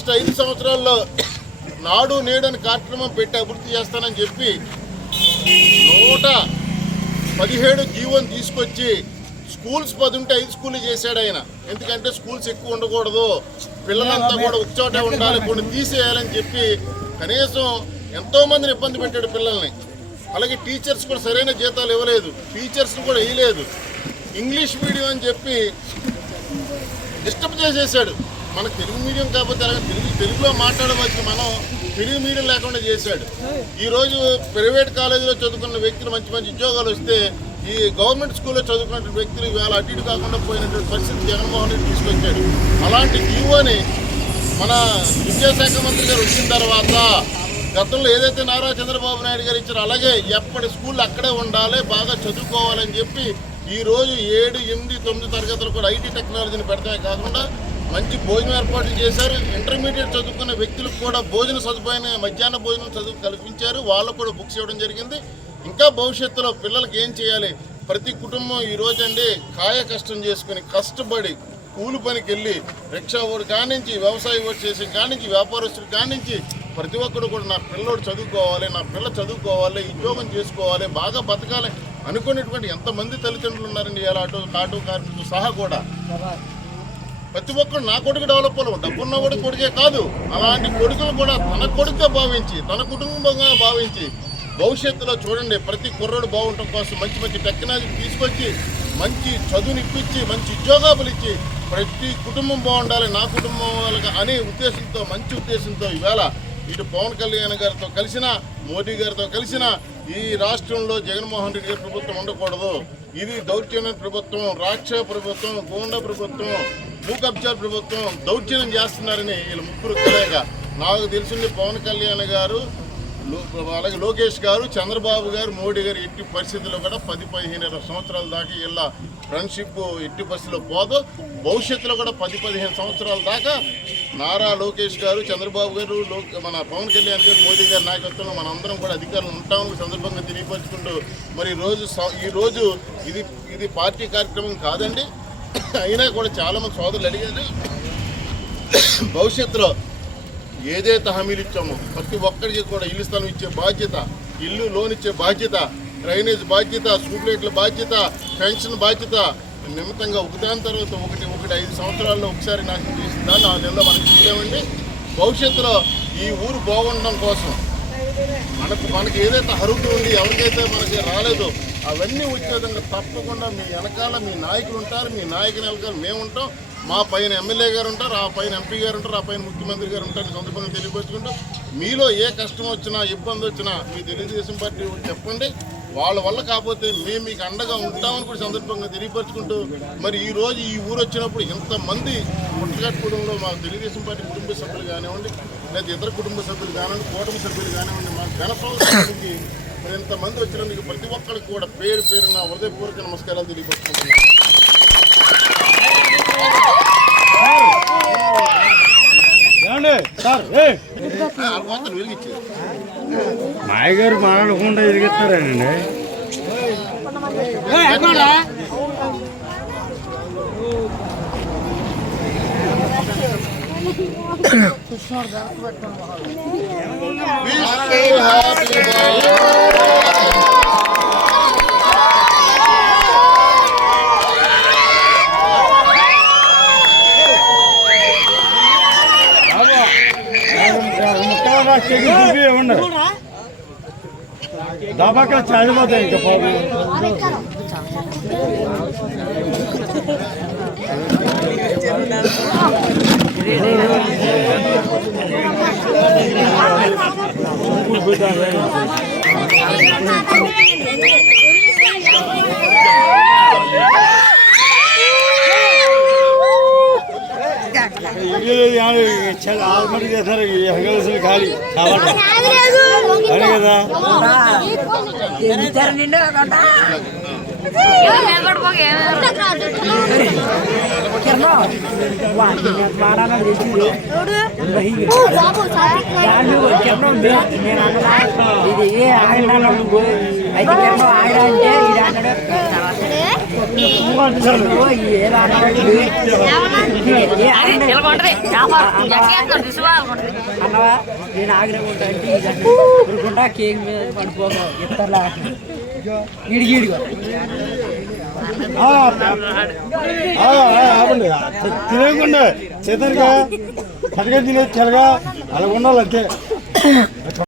Last 5 సంవత్సరాల్లో నాడు నేడు అని కార్యక్రమం పెట్టి అభివృద్ధి చేస్తానని చెప్పి 117 జీవోని తీసుకొచ్చి స్కూల్స్ 10 ఉంటే 5 స్కూళ్ళు చేశాడు ఆయన. ఎందుకంటే స్కూల్స్ ఎక్కువ ఉండకూడదు, పిల్లలంతా కూడా ఒకచోటే ఉండాలి, కొన్ని తీసేయాలని చెప్పి కనీసం ఎంతోమందిని ఇబ్బంది పెట్టాడు పిల్లల్ని. అలాగే టీచర్స్ కూడా సరైన జీతాలు ఇవ్వలేదు, టీచర్స్ని కూడా వేయలేదు. ఇంగ్లీష్ మీడియం అని చెప్పి డిస్టర్బ్ చేసేసాడు. మన తెలుగు మీడియం కాకపోతే అలాగే తెలుగులో మాట్లాడవచ్చు, మనం తెలుగు మీడియం లేకుండా చేశాడు. ఈరోజు ప్రైవేట్ కాలేజీలో చదువుకున్న వ్యక్తులు మంచి మంచి ఉద్యోగాలు వస్తే ఈ గవర్నమెంట్ స్కూల్లో చదువుకున్న వ్యక్తులు ఇవాళ అటు ఇటు కాకుండా పోయినటువంటి పరిస్థితి జగన్మోహన్ రెడ్డి తీసుకొచ్చాడు. అలాంటి జీవోని మన విద్యాశాఖ మంత్రి గారు వచ్చిన తర్వాత గతంలో ఏదైతే నారా చంద్రబాబు నాయుడు గారు ఇచ్చారో అలాగే ఎప్పటి స్కూల్ అక్కడే ఉండాలి, బాగా చదువుకోవాలని చెప్పి ఈరోజు 7, 8, 9 తరగతులు కూడా ఐటీ టెక్నాలజీని పెడతామే కాకుండా మంచి భోజనం ఏర్పాట్లు చేశారు. ఇంటర్మీడియట్ చదువుకున్న వ్యక్తులకు కూడా భోజన సదుపాయాన్ని మధ్యాహ్న భోజనం చదువు కల్పించారు. వాళ్ళకు కూడా బుక్స్ ఇవ్వడం జరిగింది. ఇంకా భవిష్యత్తులో పిల్లలకి ఏం చేయాలి, ప్రతి కుటుంబం ఈరోజు అండి కాయ కష్టం చేసుకుని కష్టపడి కూలి పనికి వెళ్ళి రిక్షా ఓడి కానించి వ్యవసాయ ఓడి చేసి కానించి వ్యాపారస్తులు కానించి ప్రతి ఒక్కరు కూడా నా పిల్లోడు చదువుకోవాలి, నా పిల్ల చదువుకోవాలి, ఉద్యోగం చేసుకోవాలి, బాగా బతకాలి అనుకునేటువంటి ఎంతమంది తల్లిదండ్రులు ఉన్నారండి. ఇలా ఆటో కార్మికులు సహా కూడా ప్రతి ఒక్కరు నా కొడుకు డెవలప్ అవ్వాలి, డబ్బున్న కూడా కొడుకే కాదు, అలాంటి కొడుకులు కూడా తన కొడుకుగా భావించి తన కుటుంబంగా భావించి భవిష్యత్తులో చూడండి ప్రతి కుర్రోడు బాగుండటం కోసం మంచి మంచి టెక్నాలజీ తీసుకొచ్చి మంచి చదువుని ఇప్పించి మంచి ఉద్యోగాలు ఇచ్చి ప్రతి కుటుంబం బాగుండాలి, నా కుటుంబం వాళ్ళకి అనే ఉద్దేశంతో మంచి ఉద్దేశంతో ఈవేళ ఇటు పవన్ కళ్యాణ్ గారితో కలిసిన మోదీ గారితో కలిసిన ఈ రాష్ట్రంలో జగన్మోహన్ రెడ్డి గారి ప్రభుత్వం ఉండకూడదు, ఇది దౌర్జన్య ప్రభుత్వం, రాక్షస ప్రభుత్వం, గూండా ప్రభుత్వం, భూ కబ్జా ప్రభుత్వం దౌర్జన్యం చేస్తున్నారని వీళ్ళు ముగ్గురు కలయిక. నాకు తెలిసింది పవన్ కళ్యాణ్ గారు, అలాగే లోకేష్ గారు, చంద్రబాబు గారు, మోడీ గారు ఎట్టి పరిస్థితుల్లో కూడా 10-15 సంవత్సరాల దాకా ఇలా ఫ్రెండ్షిప్ ఎట్టి పరిస్థితిలో పోదు. భవిష్యత్తులో కూడా 10-15 సంవత్సరాల దాకా నారా లోకేష్ గారు, చంద్రబాబు గారు, మన పవన్ కళ్యాణ్ గారు, మోదీ గారి నాయకత్వంలో మన అందరం కూడా అధికారులు ఉంటామని సందర్భంగా తెలియపరుచుకుంటూ మరి ఈరోజు ఇది పార్టీ కార్యక్రమం కాదండి. అయినా కూడా చాలామంది సోదరులు అడిగారు భవిష్యత్తులో ఏదైతే హామీలు ఇచ్చామో ప్రతి ఒక్కరికి కూడా ఇల్లు స్థలం ఇచ్చే బాధ్యత, ఇల్లు లోన్ ఇచ్చే బాధ్యత, డ్రైనేజ్ బాధ్యత, స్ట్రీట్ లైట్ల బాధ్యత, పెన్షన్ బాధ్యత నిమిత్తంగా ఒకదాని తర్వాత ఒకటి 5 సంవత్సరాల్లో ఒకసారి నాశనం చేసిన దాన్ని 6 నెలల్లో మనకి ఇచ్చామండి. భవిష్యత్తులో ఈ ఊరు బాగుండడం కోసం మనకి ఏదైతే అర్హత ఉంది, ఎవరికైతే మనకి రాలేదో అవన్నీ వచ్చే విధంగా తప్పకుండా మీ వెనకాల మీ నాయకులు ఉంటారు, మీ నాయకుని వెనకాల మేము ఉంటాం, మా పైన ఎమ్మెల్యే గారు ఉంటారు, ఆ పైన ఎంపీ గారు ఉంటారు, ఆ పైన ముఖ్యమంత్రి గారు ఉంటారు. సందర్భంగా తెలియపరుచుకుంటూ మీలో ఏ కష్టం వచ్చినా ఇబ్బంది వచ్చినా మీ తెలుగుదేశం పార్టీ చెప్పండి, వాళ్ళ వల్ల కాకపోతే మేము మీకు అండగా ఉంటామని కూడా సందర్భంగా తెలియపరుచుకుంటూ మరి ఈరోజు ఈ ఊరు వచ్చినప్పుడు ఇంతమంది పుట్టగట్టుకోవడంలో మా తెలుగుదేశం పార్టీ కుటుంబ సభ్యులు కానివ్వండి, లేదా ఇతర కుటుంబ సభ్యులు కానివ్వండి, కూటమి సభ్యులు కానివ్వండి, మా ఘనసౌకి మరి ఇంతమంది వచ్చినందుకు ప్రతి ఒక్కరికి కూడా పేరు నా హృదయపూర్వక నమస్కారాలు తెలియపరుచుకుంటున్నాను. మాయ గారు మాట్లాడకుండా ఎదిగిస్తారండి. దాబాక చాలిపోతాయి ఇంకా బాబు. ఆల్మడి చేస్తారు ఖాళీ అదే కదా. ఇది ఏ ఆడినా అయితే ఆడ అంటే ఇది అన్నాడు అన్నవా నేను ఆగ్రహంటా అంటే కేక్ మీద పడిపోగా ఇతరులా ఇడిగిడిగా తినేయకుండా చేతరుగా సరిగా తినేది చెలగా అలా ఉండాలి అంతే